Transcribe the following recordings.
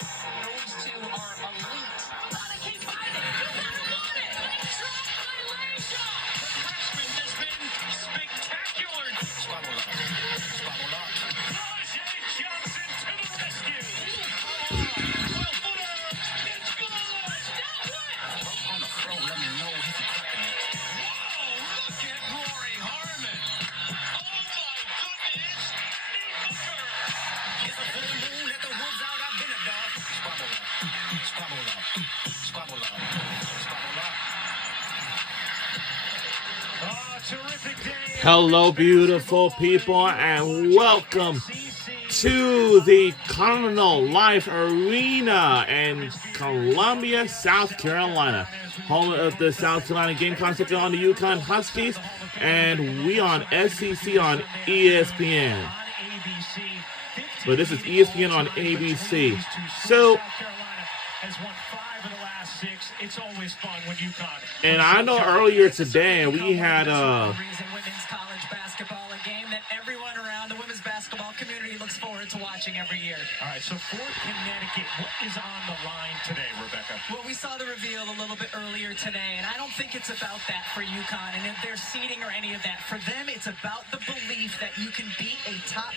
Those two are elite. Gotta keep fighting. You gotta want it. Shot by Leisha. The freshman has been spectacular. Squabble up. Squabble up. Rajay Johnson to the rescue. Well-footer. It's good. That one. On the throw, let me know he's cracking it. Whoa, look at Rory Harmon. Oh, my goodness. Eddie Hooker. It's a full moon. Let the wolves out. I've been a dog. Squabble up. Squabble up. Squabble up. Squabble up. Oh, terrific day. Hello, beautiful people, and welcome to the Colonial Life Arena in Columbia, South Carolina, home of the South Carolina Gamecocks taking on the UConn Huskies, and we on SEC on ESPN. But this is ESPN on ABC. So, It's always fun when UConn. and I know earlier today we had women's college basketball, a game that everyone around the women's basketball community looks forward to watching every year. All right, so for Connecticut, what is on the line today, Rebecca? Well, we saw the reveal a little bit earlier today, and I don't think it's about that for UConn and if they're seeding or any of that. For them, it's about the belief that you can beat a top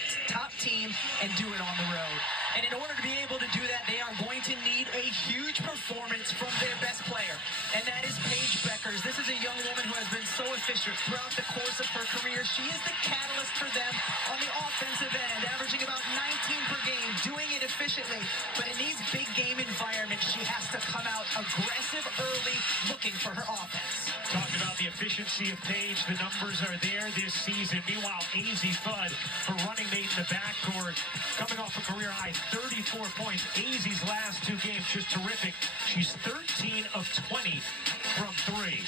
team and do it on the road. And in order to be able to do that, they are going to need a huge performance from their best player, and that is Paige Beckers. This is a young woman who has been so efficient throughout the course of her career. She is the catalyst for them on the offensive end, averaging about 19 per game, doing it efficiently. But in these big game environments, she has to come out aggressive early, looking for her offense. Talked about the efficiency of Paige. The numbers are there this season. Meanwhile, AZ Fudd, her running mate in the backcourt, coming off a career high 34 points. AZ's last two games just terrific. She's 13 of 20 from three.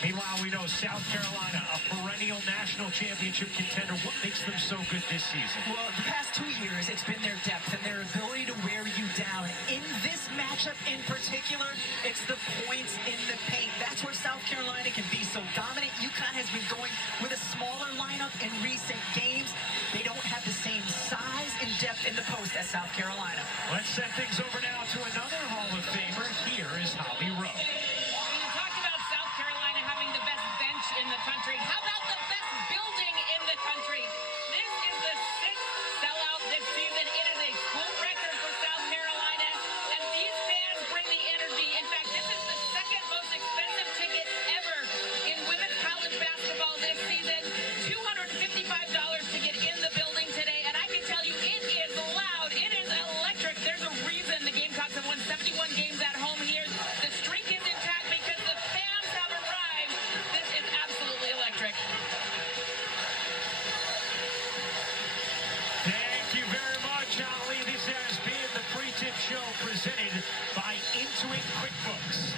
Meanwhile, we know South Carolina, a perennial national championship contender. What makes them so good this season? Well, the past 2 years, it's been their depth and their ability to wear you down. In this matchup in particular, it's the points in the paint. That's where South Carolina can be so dominant. UConn has been going with a smaller lineup in recent games. They don't have the same size and depth in the post as South Carolina. Let's send things over now to another Hall of Famer. Here is Holly Rowe. You talked about South Carolina having the best bench in the country. How about the best building in the country? This is the sixth sellout this season. It is a school record for South Carolina, and these fans bring the energy. In fact, this is the second most expensive ticket ever in women's college basketball this season. $255 to get in the building today, and I can tell you it is loud. It is electric. There's a reason the Gamecocks have won 71 games at home here. The streak is intact because the fans have arrived. This is absolutely electric. Thank you very much, Holly. This has been the Pre-Tip Show presented by Intuit QuickBooks.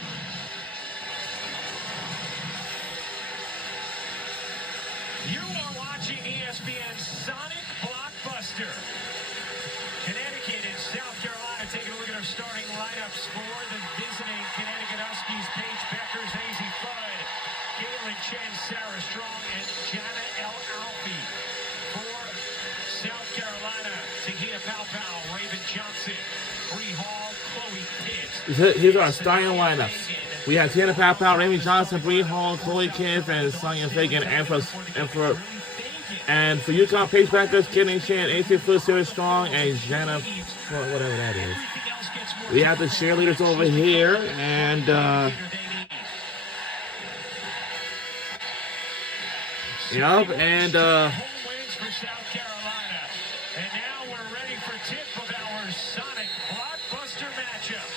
You are watching ESPN's Sonic Blockbuster. Connecticut and South Carolina taking a look at our starting lineups for the visiting Connecticut Huskies. Paige Beckers, AZ Fudd, Caitlin Chen, Sarah Strong, and Jana L. Alfie. For South Carolina, Tahina Paopao, Raven Johnson, Bree Hall, Chloe Pitts. here's our starting lineups. We have Tahina Paopao, Raymond Johnson, Bree Hall, Chloe Kidd, and Sonia Fagan, and for UConn, Paige Beckers, Caitlin Chen, AC Fudd, Sarah Strong, and Jana, whatever that is. We have the cheerleaders over here, and yep, and Home wins for South Carolina. And now we're ready for tip of our Sonic Blockbuster matchup.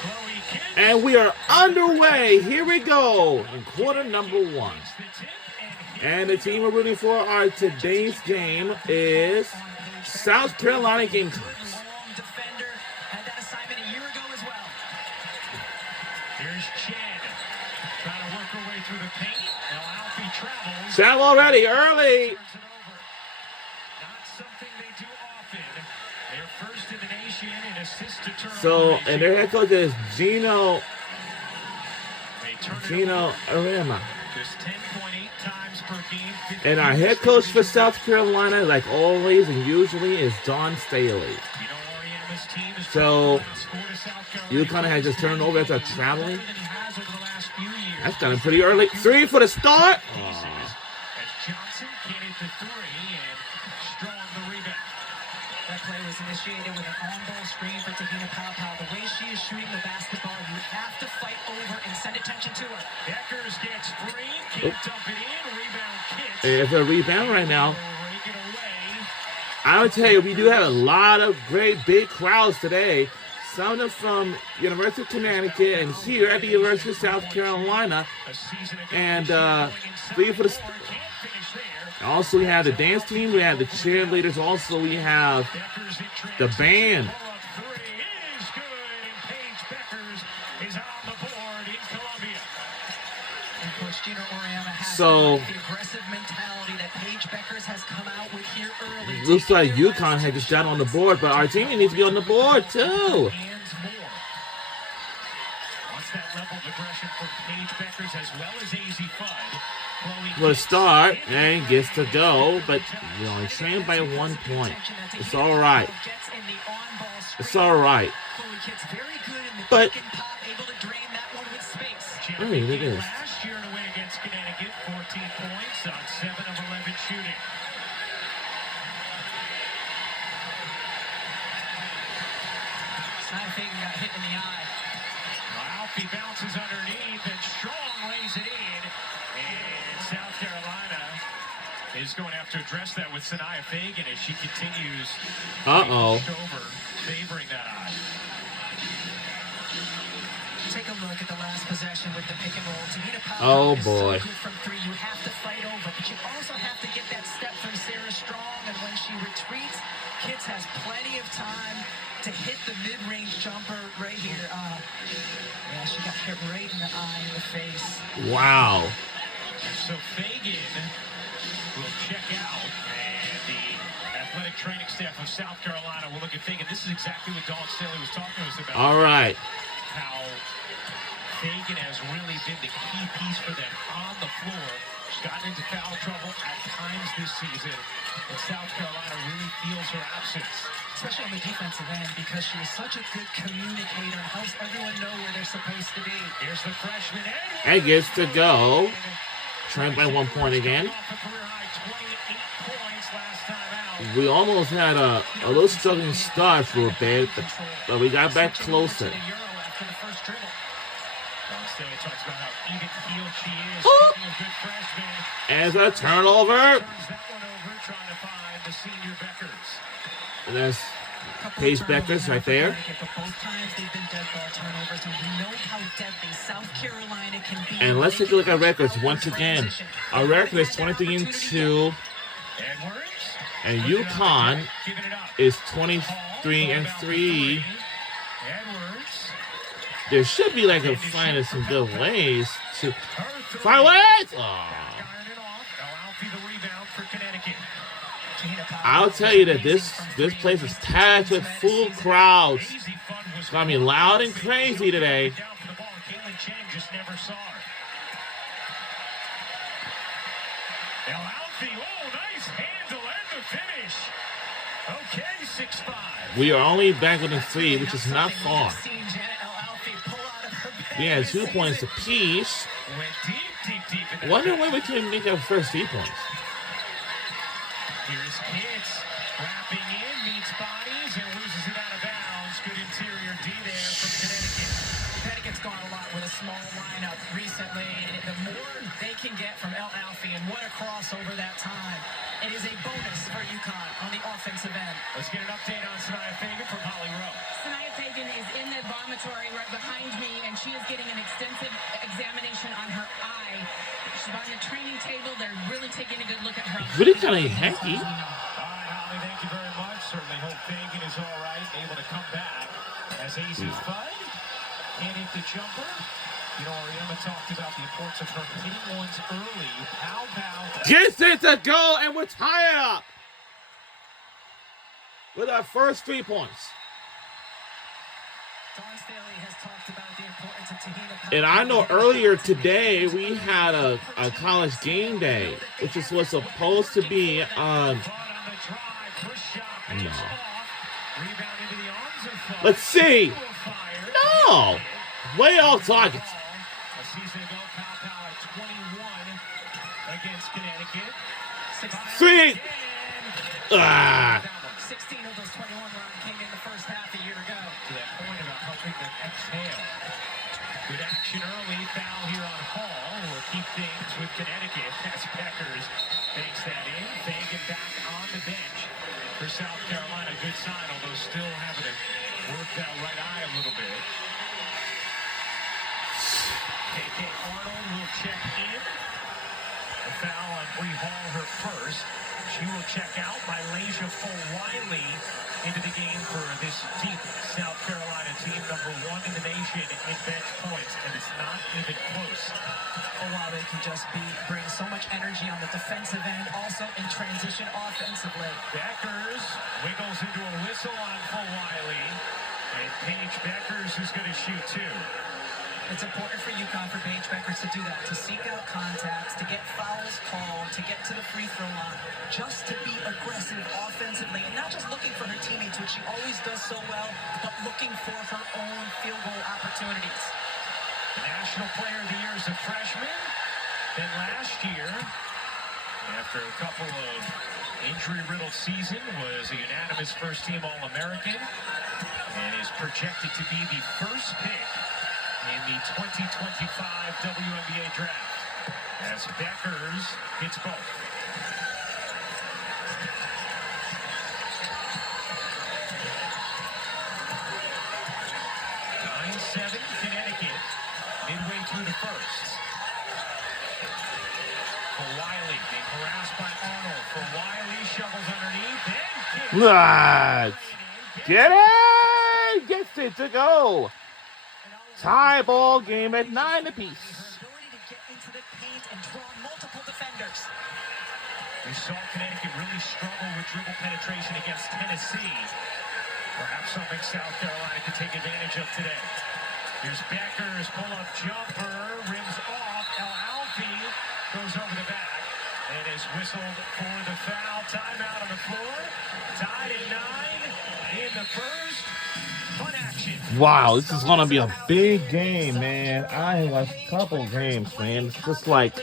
Chloe Kidd. and we are underway. Here we go in quarter number one. And the team we're rooting for our today's game is South Carolina Gamecocks. Long defender, had that assignment a year ago as well. Here's Chen. Trying to work her way through the paint. Now Alfie travels. Sam already early. Turns it over. Not something they do often. They're first in the nation in assist to turnover. So, and their head coach is Gino They turn it over Arema. just 10.8 times per game. And our head coach for South Carolina, like always and usually, is Dawn Staley. You know So UConn has just turned over after traveling. That's kind of pretty early. 3 for the start. Johnson can't hit the three, and Strong the rebound. That play was initiated with an on-ball screen for Tahina Pau. The way she is shooting the basketball, you have to fight over and send attention to her. Deckers gets screen, can't dump it in, rebound kicks. It's a rebound right now. I would tell you, we do have a lot of great big crowds today. Some of them from University of Connecticut and here at the University of South Carolina. And 3 for the... Also, we have the dance team. We have the cheerleaders. Also, we have the band. So, looks like UConn had just got on the board, but our team needs to be on the board too. Will start and gets to go, but you only trained by 1 point. It's all right. It's all right. But I mean, it is. Last year to win against Connecticut, 14 points on 7 of 11 shooting. Fagan got hit in the eye. Alfie bounces underneath, and Strong lays it in. And South Carolina is going to have to address that with Sanaya Fagan as she continues over, favoring that eye. Take a look at the last possession with the pick and roll. Tahina Pau oh boy. So good from 3. You have to fight over, but you also have to get that step from Sarah Strong. And when she retreats, Kitts has plenty of time to hit the mid-range jumper right here. Yeah, she got hit right in the eye, in the face. Wow. So Fagan will check out, and the athletic training staff of South Carolina will look at Fagan. This is exactly what Dawn Staley was talking to us about. All right. How Fagan has really been the key piece for them on the floor. She's gotten into foul trouble at times this season, and South Carolina really feels her absence. Especially on the defensive end, because she is such a good communicator and helps everyone know where they're supposed to be. Here's the freshman, and gets to go. Trained by 1 point again. We almost had a little struggling start for a bit, but we got back closer. As a turnover. And that's Paige Beckers right there. And let's take a look at records once again. Our record is 23-2. And UConn is 23-3. There should be like a finding some good ways to fire ways. Oh. I'll tell you that this place is packed with full crowds. It's gonna be loud and crazy today. We are only back within 3, which is not far. We had 2 points apiece. Wonder when we can make our first 3 points. Here's Kitts wrapping in, meets bodies, and loses it out of bounds. Good interior D there from Connecticut. Connecticut's gone a lot with a small lineup recently, and the more they can get from El Alfie, and what a crossover that time. It is a bonus for UConn on the offensive end. Let's get an update on Sanaya Fagan from Holly Rowe. Sanaya Fagan is in the dormitory right behind me, and she is getting an extensive examination on her eye. She's on the training table. They're really taking a good look at her. Really kind of hacky. All right, Holly, thank you very much. Certainly hope Fagan is all right, able to come back. As AZ Spud can't hit the jumper. You know, Ariema talked about the importance of her hitting ones early. Pow. Gets it to go, and we're tied up with our first 3 points. Dawn Staley has talked about the importance of Tahina. And I know earlier today we had a college game day, which is what's supposed to be on. No. Rebound into the arms of Fox. Let's see. Fire. No. Way off targets. A season ago, Pow at 21 against Connecticut. 3. And Ah. 16 of those 21 Ron came in the first half a year ago. to that point about helping them exhale. Good action early. Foul here on Hall. Will keep things with Connecticut as Peckers banks that in. Fagan back on the bench for South Carolina. Good sign, although still having to work that right eye a little bit. KK Arnold will check in. A foul on Bree Hall, her first. She will check out. Mylasia Full-Wiley into the game for this deep South Carolina team, number 1 in the nation in bench points, and it's not even close. Full-Wiley can just bring so much energy on the defensive end, also in transition offensively. Beckers wiggles into a whistle on Full-Wiley, and Paige Beckers is going to shoot too. It's important for UConn, for Paige Beckers to do that, to seek out contacts, to get fouls called, to get to the free throw line, just to be aggressive offensively, and not just looking for her teammates, which she always does so well, but looking for her own field goal opportunities. The National Player of the Year is a freshman. Then last year, after a couple of injury-riddled season, was a unanimous first-team All-American, and is projected to be the first pick in the 2025 WNBA draft, as Beckers hits both. Connecticut, midway through the first. For Wiley, being harassed by Arnold. For Wiley, shovels underneath, then Get it! Gets it to go. Tie ball game at 9 apiece. Ability to get into the paint and draw multiple defenders. We saw Connecticut really struggle with dribble penetration against Tennessee. Perhaps something South Carolina could take advantage of today. Here's Beckers, pull-up jumper, rims off. El Alfi goes over the back and is whistled for the foul. Timeout on the floor. Tied at 9 in the first. Fun action. Wow, this is gonna be a big game, man. I watched a couple games, man. It's just like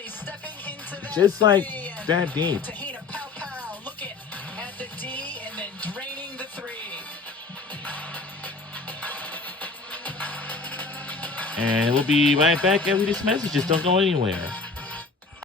that deep. Tahina Pow looking at the D and then draining the 3. And we'll be right back after these messages. Don't go anywhere.